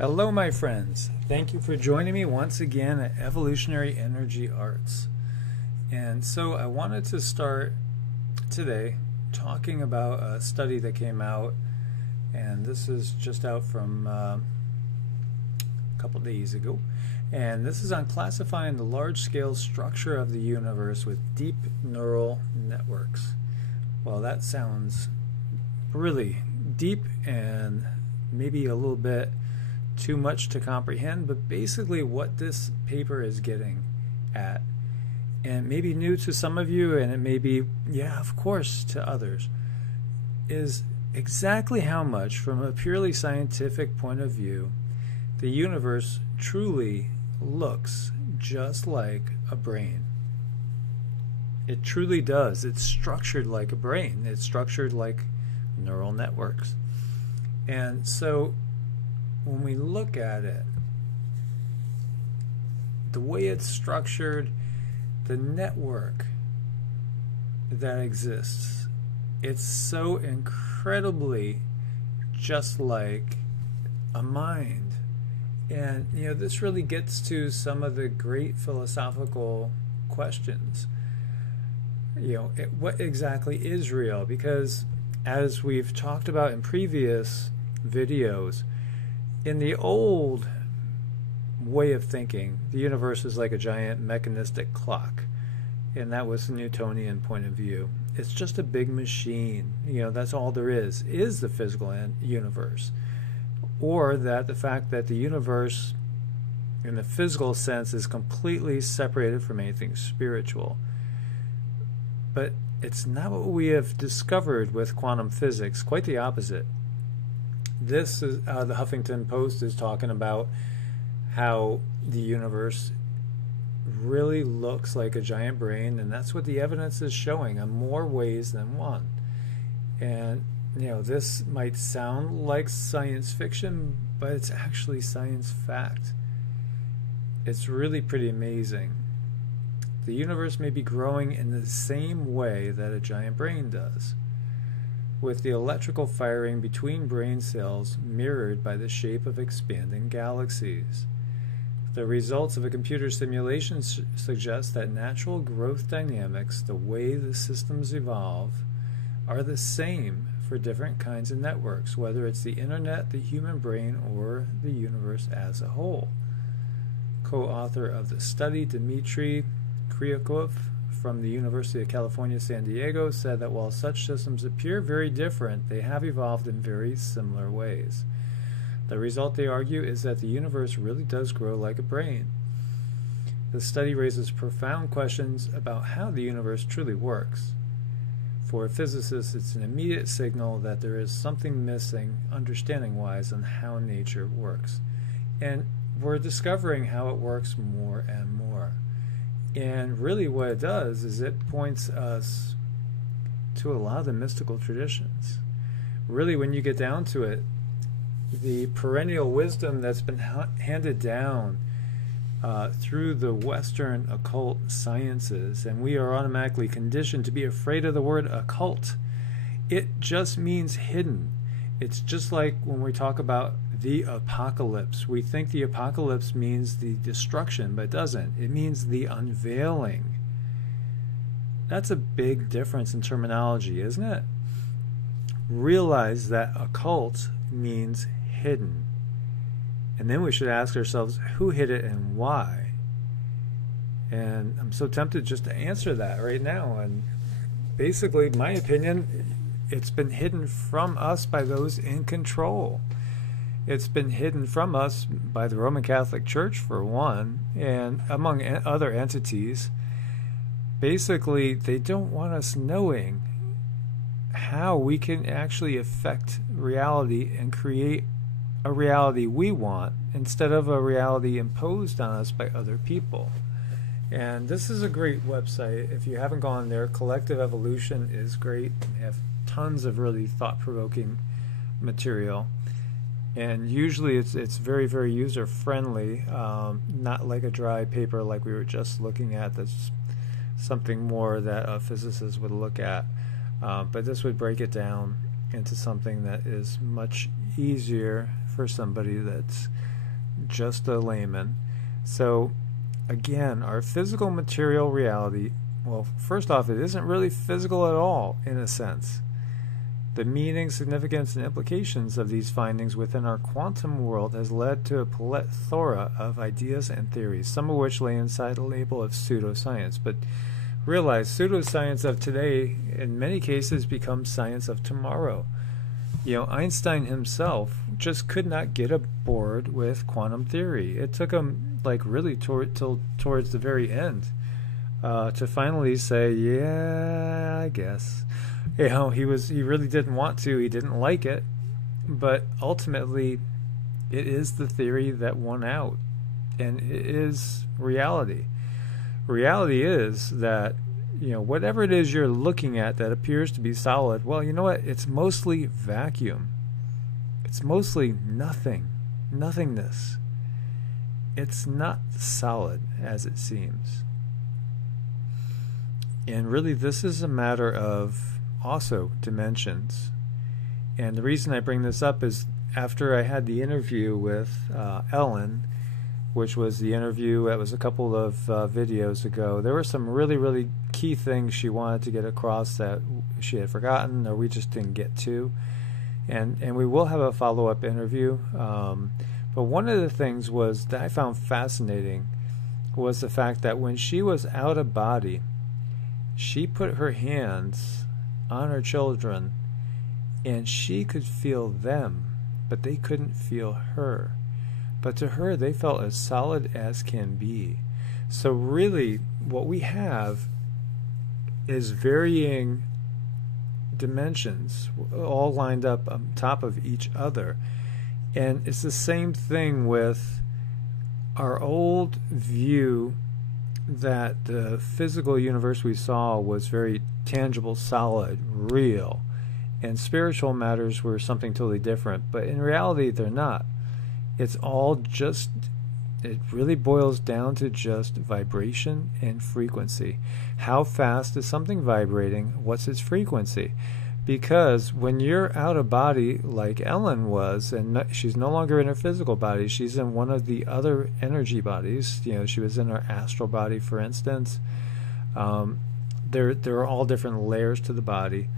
Hello, my friends. Thank you for joining me once again at Evolutionary Energy Arts. And so I wanted to start today talking about a study that came out, and this is just out from a couple days ago. And this is on classifying the large-scale structure of the universe with deep neural networks. Well, that sounds really deep and maybe a little bit too much to comprehend, but basically what this paper is getting at, and maybe new to some of you, and it may be, yeah, of course, to others, is exactly how much, from a purely scientific point of view, the universe truly looks just like a brain. It truly does. It's structured like a brain. It's structured like neural networks. And so when we look at it, the way it's structured, the network that exists, it's so incredibly just like a mind. And this really gets to some of the great philosophical questions. What exactly is real? Because as we've talked about in previous videos, in the old way of thinking, the universe is like a giant mechanistic clock, and that was the Newtonian point of view. It's just a big machine. That's all there is the physical universe. Or that the fact that the universe in the physical sense is completely separated from anything spiritual. But it's not what we have discovered with quantum physics, quite the opposite. This is the Huffington Post is talking about how the universe really looks like a giant brain, and that's what the evidence is showing in more ways than one. And this might sound like science fiction, but it's actually science fact. It's really pretty amazing. The universe may be growing in the same way that a giant brain does, with the electrical firing between brain cells mirrored by the shape of expanding galaxies. The results of a computer simulation suggest that natural growth dynamics, the way the systems evolve, are the same for different kinds of networks, whether it's the internet, the human brain, or the universe as a whole. Co-author of the study, Dmitry Kryakov from the University of California, San Diego, said that while such systems appear very different, they have evolved in very similar ways. The result, they argue, is that the universe really does grow like a brain. The study raises profound questions about how the universe truly works. For physicists, it's an immediate signal that there is something missing, understanding-wise, on how nature works. And we're discovering how it works more and more. And really what it does is it points us to a lot of the mystical traditions. Really, when you get down to it, the perennial wisdom that's been handed down through the Western occult sciences, and we are automatically conditioned to be afraid of the word occult. It just means hidden. It's just like when we talk about the apocalypse. We think the apocalypse means the destruction, but it doesn't. It means the unveiling. That's a big difference in terminology, isn't it? Realize that occult means hidden. And then we should ask ourselves, who hid it and why? And I'm so tempted just to answer that right now. And basically, my opinion, it's been hidden from us by those in control. It's been hidden from us by the Roman Catholic Church, for one, and among other entities. Basically, they don't want us knowing how we can actually affect reality and create a reality we want instead of a reality imposed on us by other people. And this is a great website. If you haven't gone there, Collective Evolution is great. They have tons of really thought-provoking material. And usually it's very, very user-friendly, not like a dry paper like we were just looking at. That's something more that a physicist would look at. But this would break it down into something that is much easier for somebody that's just a layman. So again, our physical material reality, well, first off, it isn't really physical at all in a sense. The meaning, significance, and implications of these findings within our quantum world has led to a plethora of ideas and theories, some of which lay inside a label of pseudoscience. But realize pseudoscience of today in many cases becomes science of tomorrow. Einstein himself just could not get aboard with quantum theory. It took him really towards the very end to finally say, yeah, I guess. He really didn't want to. He didn't like it, but ultimately, it is the theory that won out, and it is reality. Reality is that whatever it is you're looking at that appears to be solid, well, you know what? It's mostly vacuum. It's mostly nothingness. It's not solid as it seems. And really, this is a matter of also dimensions. And the reason I bring this up is after I had the interview with Ellen, which was the interview that was a couple of videos ago, there were some really, really key things she wanted to get across that she had forgotten or we just didn't get to. And we will have a follow-up interview. But one of the things was that I found fascinating was the fact that when she was out of body, she put her hands on her children, and she could feel them, but they couldn't feel her. But to her, they felt as solid as can be. So really, what we have is varying dimensions, all lined up on top of each other. And it's the same thing with our old view that the physical universe we saw was very tangible, solid, real, and spiritual matters were something totally different. But in reality, they're not. It's all just, it really boils down to just vibration and frequency. How fast is something vibrating? What's its frequency? Because when you're out of body, like Ellen was, and she's no longer in her physical body, she's in one of the other energy bodies. She was in her astral body, for instance. There are all different layers to the body,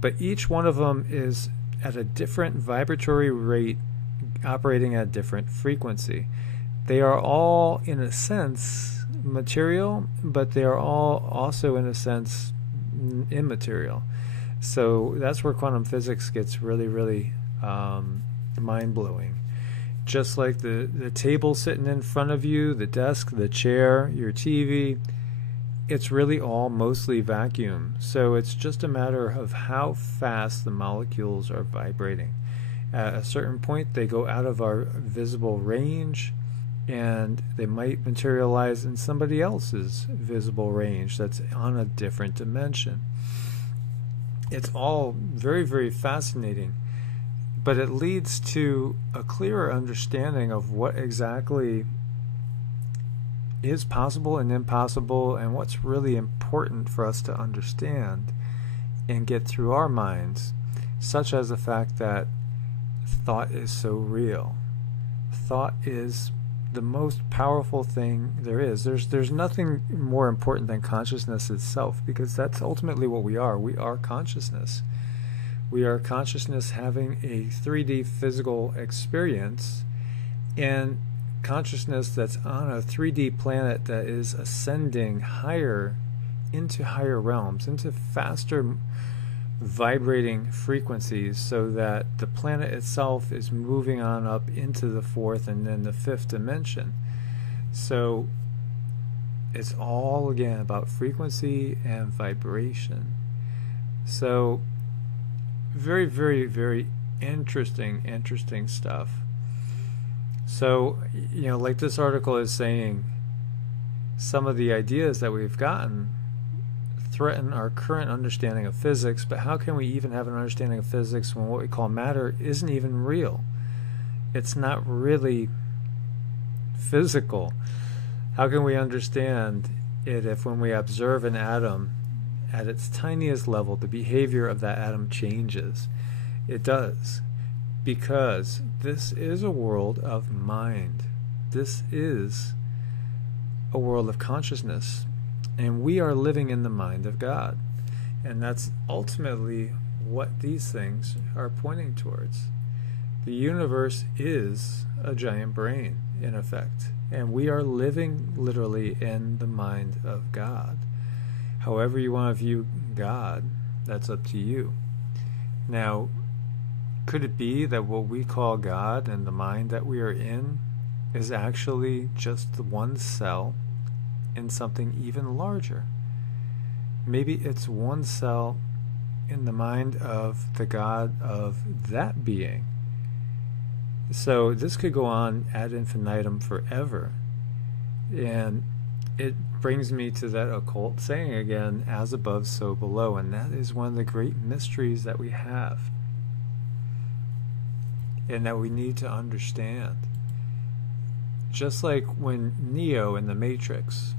but each one of them is at a different vibratory rate, operating at a different frequency. They are all, in a sense, material, but they are all also, in a sense, immaterial. So that's where quantum physics gets really, really mind-blowing. Just like the table sitting in front of you, the desk, the chair, your TV, it's really all mostly vacuum. So it's just a matter of how fast the molecules are vibrating. At a certain point, they go out of our visible range, and they might materialize in somebody else's visible range that's on a different dimension. It's all very, very fascinating, but it leads to a clearer understanding of what exactly is possible and impossible, and what's really important for us to understand and get through our minds, such as the fact that thought is so real. Thought is the most powerful thing there is. There's nothing more important than consciousness itself, because that's ultimately what we are. We are consciousness. We are consciousness having a 3D physical experience, and consciousness that's on a 3D planet that is ascending higher into higher realms, into faster vibrating frequencies, so that the planet itself is moving on up into the fourth and then the fifth dimension. So it's all, again, about frequency and vibration. So very, very, very interesting stuff. So, like this article is saying, some of the ideas that we've gotten threaten our current understanding of physics, but how can we even have an understanding of physics when what we call matter isn't even real? It's not really physical. How can we understand it if when we observe an atom at its tiniest level, the behavior of that atom changes? It does, because this is a world of mind. This is a world of consciousness. And we are living in the mind of God. And that's ultimately what these things are pointing towards. The universe is a giant brain, in effect. And we are living literally in the mind of God. However you want to view God, that's up to you. Now, could it be that what we call God and the mind that we are in is actually just the one cell in something even larger? Maybe it's one cell in the mind of the God of that being. So this could go on ad infinitum forever. And it brings me to that occult saying again, as above, so below. And that is one of the great mysteries that we have and that we need to understand. Just like when Neo in the Matrix,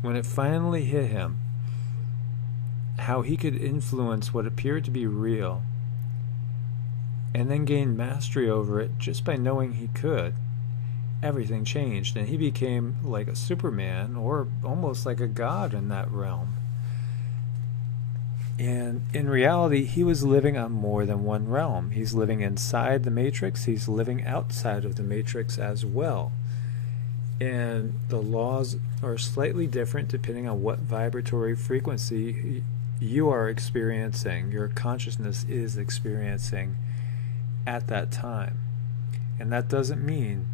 when it finally hit him, how he could influence what appeared to be real and then gain mastery over it just by knowing he could, everything changed, and he became like a Superman or almost like a god in that realm. And in reality, he was living on more than one realm. He's living inside the Matrix, he's living outside of the Matrix as well. And the laws are slightly different depending on what vibratory frequency you are experiencing, your consciousness is experiencing at that time. And that doesn't mean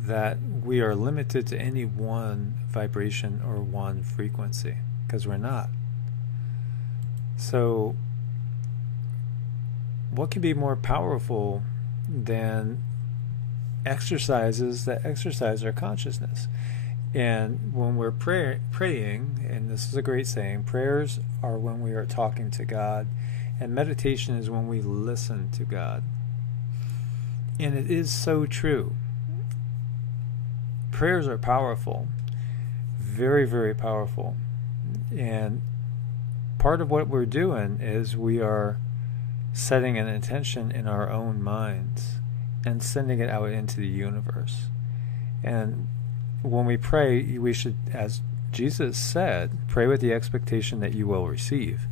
that we are limited to any one vibration or one frequency, because we're not. So what can be more powerful than exercises that exercise our consciousness? And when we're praying, and this is a great saying, prayers are when we are talking to God, and meditation is when we listen to God. And it is so true. Prayers are powerful, very, very powerful. And part of what we're doing is we are setting an intention in our own minds and sending it out into the universe. And when we pray, we should, as Jesus said, pray with the expectation that you will receive.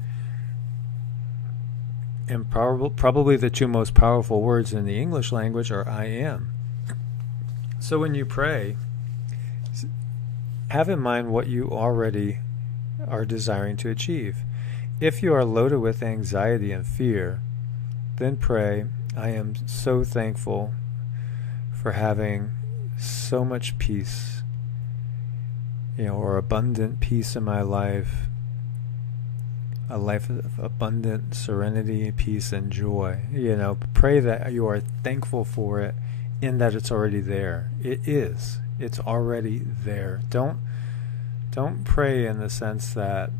And probably the two most powerful words in the English language are I am. So when you pray, have in mind what you already are desiring to achieve. If you are loaded with anxiety and fear, then pray, I am so thankful for having so much peace, or abundant peace in my life, a life of abundant serenity, peace, and joy. Pray that you are thankful for it, in that it's already there. It is. It's already there. Don't pray in the sense that,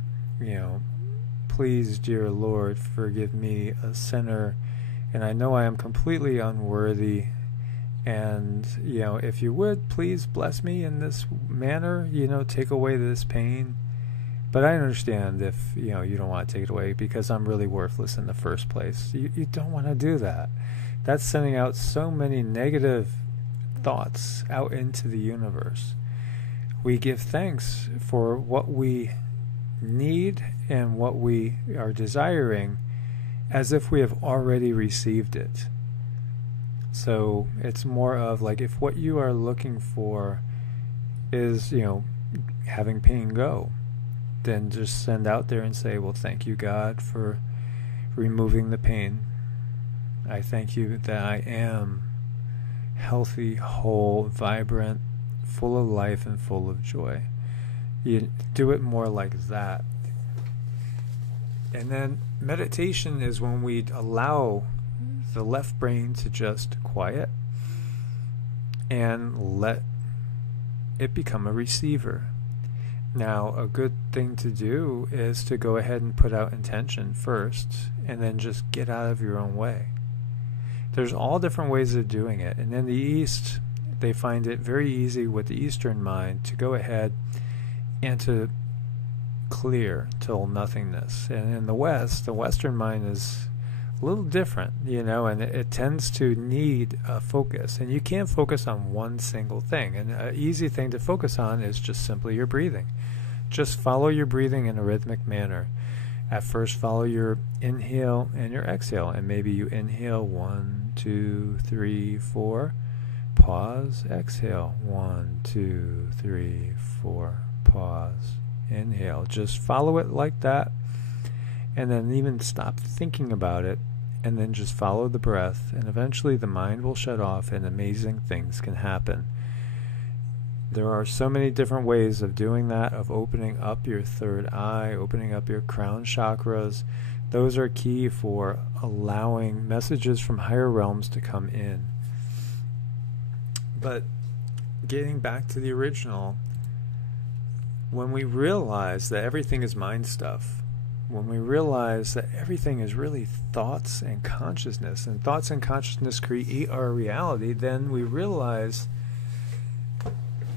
please, dear Lord, forgive me, a sinner, and I know I am completely unworthy, and, if you would, please bless me in this manner, take away this pain. But I understand if, you don't want to take it away because I'm really worthless in the first place. You don't want to do that. That's sending out so many negative thoughts out into the universe. We give thanks for what we need and what we are desiring as if we have already received it. So it's more of like, if what you are looking for is, having pain go, then just send out there and say, well, thank you, God, for removing the pain. I thank you that I am healthy, whole, vibrant, full of life, and full of joy. You do it more like that. And then meditation is when we allow the left brain to just quiet and let it become a receiver. Now, a good thing to do is to go ahead and put out intention first, and then just get out of your own way. There's all different ways of doing it. And in the East, they find it very easy with the Eastern mind to go ahead and to clear till nothingness. And in the West, the Western mind is a little different, and it tends to need a focus. And you can't focus on one single thing. And an easy thing to focus on is just simply your breathing. Just follow your breathing in a rhythmic manner. At first, follow your inhale and your exhale. And maybe you inhale 1, 2, 3, 4. Pause, exhale. 1, 2, 3, 4. Pause, inhale. Just follow it like that. And then even stop thinking about it. And then just follow the breath. And eventually the mind will shut off and amazing things can happen. There are so many different ways of doing that, of opening up your third eye, opening up your crown chakras. Those are key for allowing messages from higher realms to come in. But getting back to the original, when we realize that everything is mind stuff, when we realize that everything is really thoughts and consciousness, and thoughts and consciousness create our reality, then we realize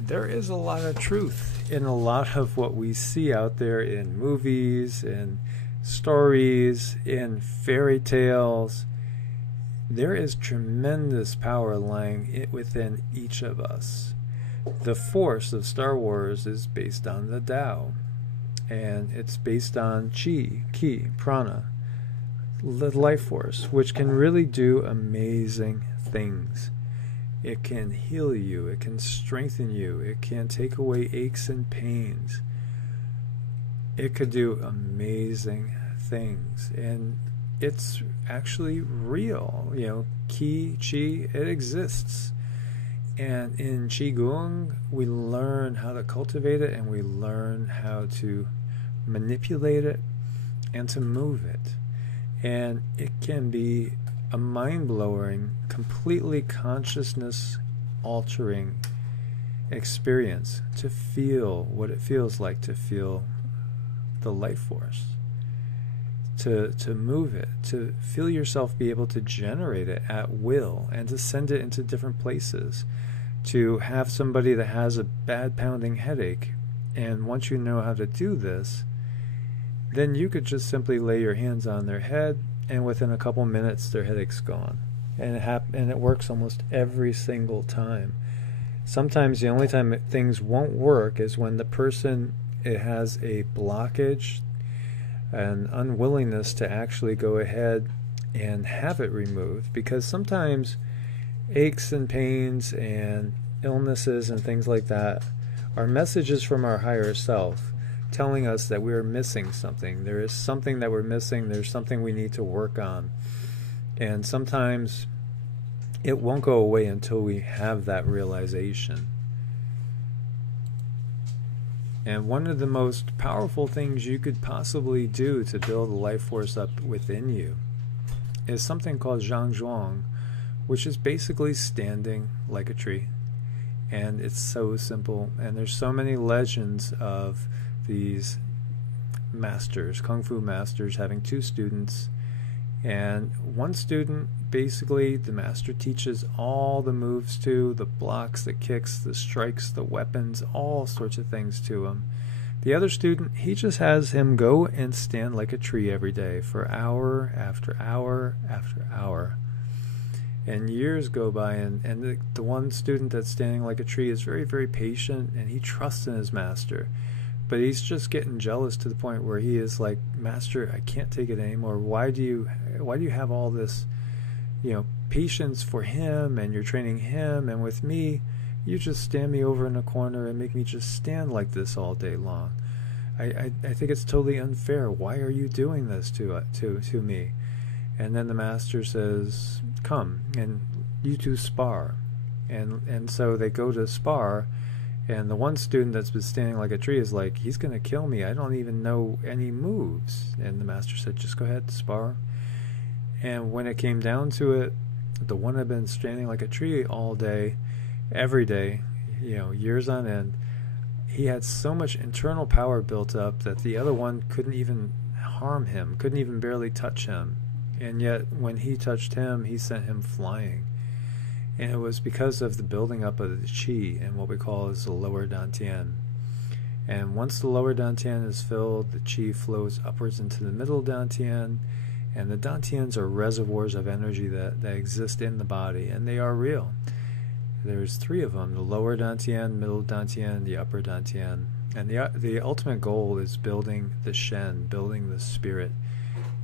there is a lot of truth in a lot of what we see out there in movies, in stories, in fairy tales. There is tremendous power lying within each of us. The Force of Star Wars is based on the Tao, and it's based on Qi, Prana, the life force, which can really do amazing things. It can heal you, it can strengthen you, it can take away aches and pains. It could do amazing things, and it's actually real. Qi, it exists. And in Qigong, we learn how to cultivate it, and we learn how to manipulate it and to move it. And it can be a mind-blowing, completely consciousness-altering experience to feel what it feels like to feel the life force, to move it, to feel yourself be able to generate it at will and to send it into different places, to have somebody that has a bad pounding headache, and once you know how to do this, then you could just simply lay your hands on their head, and within a couple minutes their headache's gone. And it works almost every single time. Sometimes the only time things won't work is when the person has a blockage, an unwillingness to actually go ahead and have it removed, because sometimes aches and pains and illnesses and things like that are messages from our higher self telling us that we are missing something. There is something that we're missing. There's something we need to work on. And sometimes it won't go away until we have that realization. And one of the most powerful things you could possibly do to build a life force up within you is something called Zhang, which is basically standing like a tree. And it's so simple. And there's so many legends of these masters, Kung Fu masters, having two students. And one student, basically, the master teaches all the moves to, the blocks, the kicks, the strikes, the weapons, all sorts of things to him. The other student, he just has him go and stand like a tree every day for hour after hour after hour. And years go by, and the one student that's standing like a tree is very, very patient, and he trusts in his master. But he's just getting jealous to the point where he is like, Master, I can't take it anymore. Why do you have all this, patience for him, and you're training him, and with me, you just stand me over in a corner and make me just stand like this all day long. I think it's totally unfair. Why are you doing this to me? And then the master says, come, and you two spar. And so they go to spar. And the one student that's been standing like a tree is like, he's going to kill me. I don't even know any moves. And the master said, just go ahead, spar. And when it came down to it, the one had been standing like a tree all day, every day, years on end. He had so much internal power built up that the other one couldn't even harm him, couldn't even barely touch him. And yet, when he touched him, he sent him flying. And it was because of the building up of the Qi and what we call as the lower Dantian. And once the lower Dantian is filled, the Qi flows upwards into the middle Dantian, And the dantians are reservoirs of energy that exist in the body, and they are real. There's 3 of them: the lower dantian, middle dantian, the upper dantian. And the ultimate goal is building the Shen, building the spirit.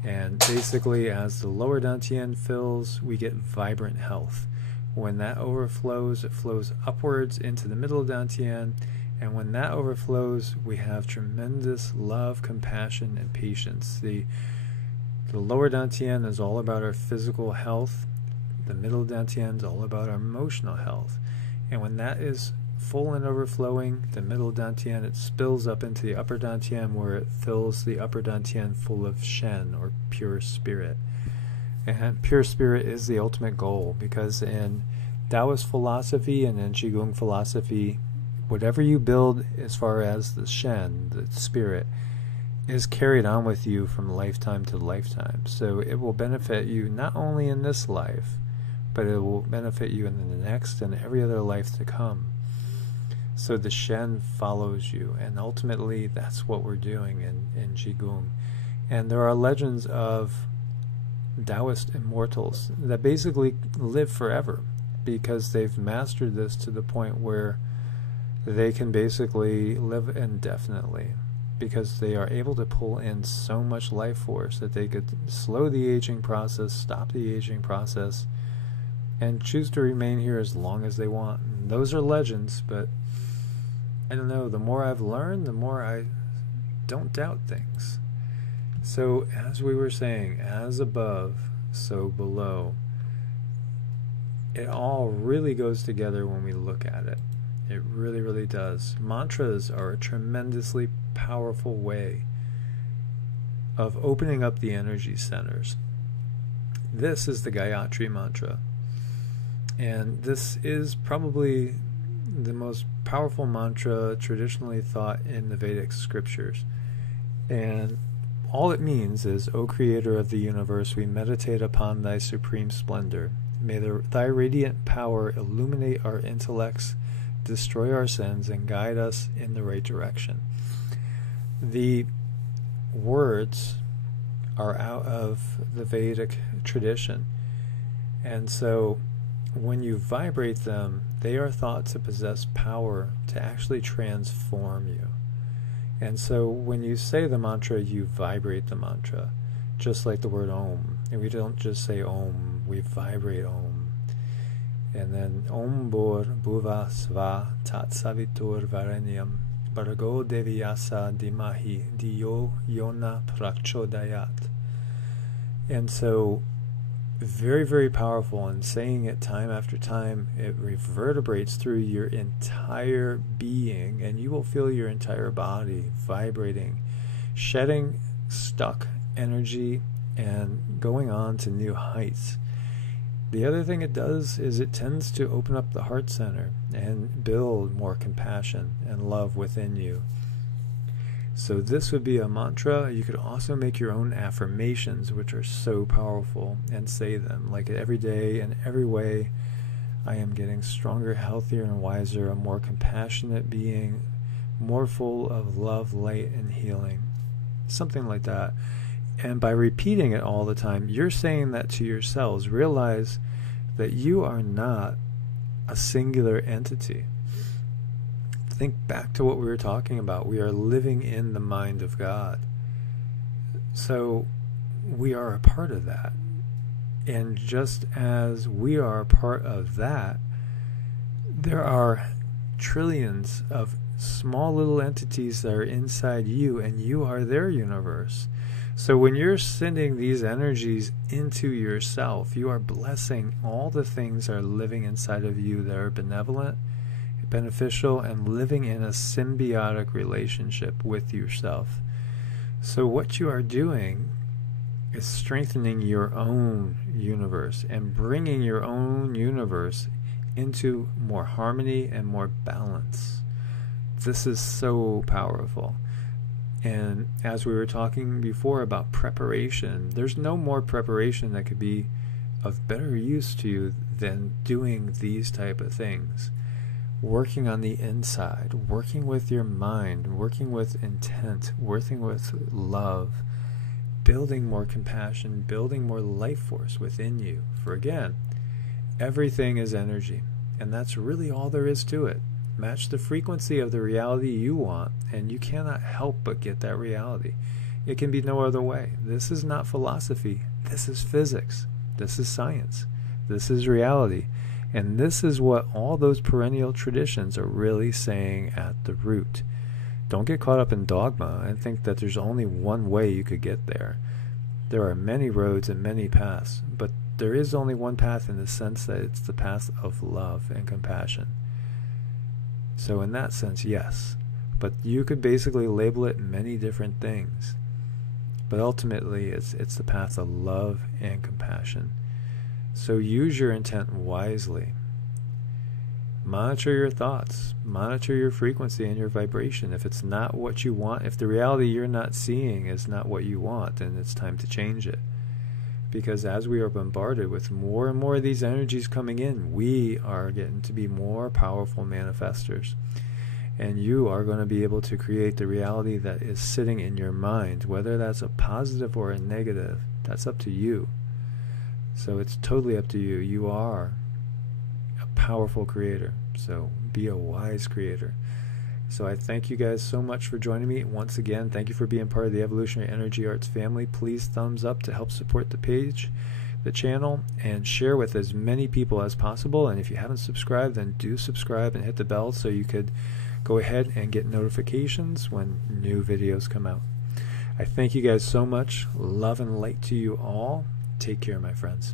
And basically, as the lower dantian fills, we get vibrant health. When that overflows, it flows upwards into the middle dantian. And when that overflows, we have tremendous love, compassion, and patience. The lower dantian is all about our physical health. The middle dantian is all about our emotional health. And when that is full and overflowing, the middle dantian, it spills up into the upper dantian, where it fills the upper dantian full of Shen, or pure spirit. And pure spirit is the ultimate goal, because in Taoist philosophy and in Qigong philosophy, whatever you build as far as the Shen, the spirit, is carried on with you from lifetime to lifetime. So it will benefit you not only in this life, but it will benefit you in the next and every other life to come. So the Shen follows you, and ultimately that's what we're doing in Qigong. And there are legends of Taoist immortals that basically live forever, because they've mastered this to the point where they can basically live indefinitely, because they are able to pull in so much life force that they could slow the aging process, stop the aging process, and choose to remain here as long as they want. And those are legends, but I don't know, the more I've learned, the more I don't doubt things. So as we were saying, as above, so below, it all really goes together when we look at it. It really, really does. Mantras are a tremendously powerful way of opening up the energy centers. This is the Gayatri mantra. And this is probably the most powerful mantra traditionally thought in the Vedic scriptures. And all it means is, O Creator of the universe, we meditate upon thy supreme splendor. May thy radiant power illuminate our intellects, destroy our sins, and guide us in the right direction. The words are out of the Vedic tradition, and so when you vibrate them, they are thought to possess power to actually transform you. And so when you say the mantra, you vibrate the mantra, just like the word Om. And we don't just say Om, we vibrate Om. And then Om Bhur Bhuva Sva Tat Savitur Varenyam Bhargo Deviyasa Dimahi Diyo Yona Prachodayat. And so very, very powerful, and saying it time after time, it reverberates through your entire being, and you will feel your entire body vibrating, shedding stuck energy and going on to new heights. The other thing it does is it tends to open up the heart center and build more compassion and love within you. So this would be a mantra. You could also make your own affirmations, which are so powerful, and say them like every day in every way. I am getting stronger, healthier, and wiser, a more compassionate being, more full of love, light, and healing. Something like that. And by repeating it all the time, you're saying that to yourselves. Realize that you are not a singular entity. Think back to what we were talking about. We are living in the mind of God. So we are a part of that. And just as we are a part of that, there are trillions of small little entities that are inside you, and you are their universe. So when you're sending these energies into yourself, you are blessing all the things that are living inside of you that are benevolent, beneficial, and living in a symbiotic relationship with yourself. So what you are doing is strengthening your own universe and bringing your own universe into more harmony and more balance. This is so powerful. And as we were talking before about preparation, there's no more preparation that could be of better use to you than doing these type of things. Working on the inside, working with your mind, working with intent, working with love, building more compassion, building more life force within you. For again, everything is energy, and that's really all there is to it. Match the frequency of the reality you want, and you cannot help but get that reality. It can be no other way. This is not philosophy. This is physics. This is science. This is reality. And this is what all those perennial traditions are really saying at the root. Don't get caught up in dogma and think that there's only one way you could get there. There are many roads and many paths, but there is only one path in the sense that it's the path of love and compassion. So in that sense, yes. But you could basically label it many different things. But ultimately, it's the path of love and compassion. So use your intent wisely. Monitor your thoughts. Monitor your frequency and your vibration. If it's not what you want, if the reality you're not seeing is not what you want, then it's time to change it. Because as we are bombarded with more and more of these energies coming in, we are getting to be more powerful manifestors. And you are going to be able to create the reality that is sitting in your mind, whether that's a positive or a negative. That's up to you. So it's totally up to you. You are a powerful creator. So be a wise creator. So I thank you guys so much for joining me. Once again, thank you for being part of the Evolutionary Energy Arts family. Please thumbs up to help support the page, the channel, and share with as many people as possible. And if you haven't subscribed, then do subscribe and hit the bell so you could go ahead and get notifications when new videos come out. I thank you guys so much. Love and light to you all. Take care, my friends.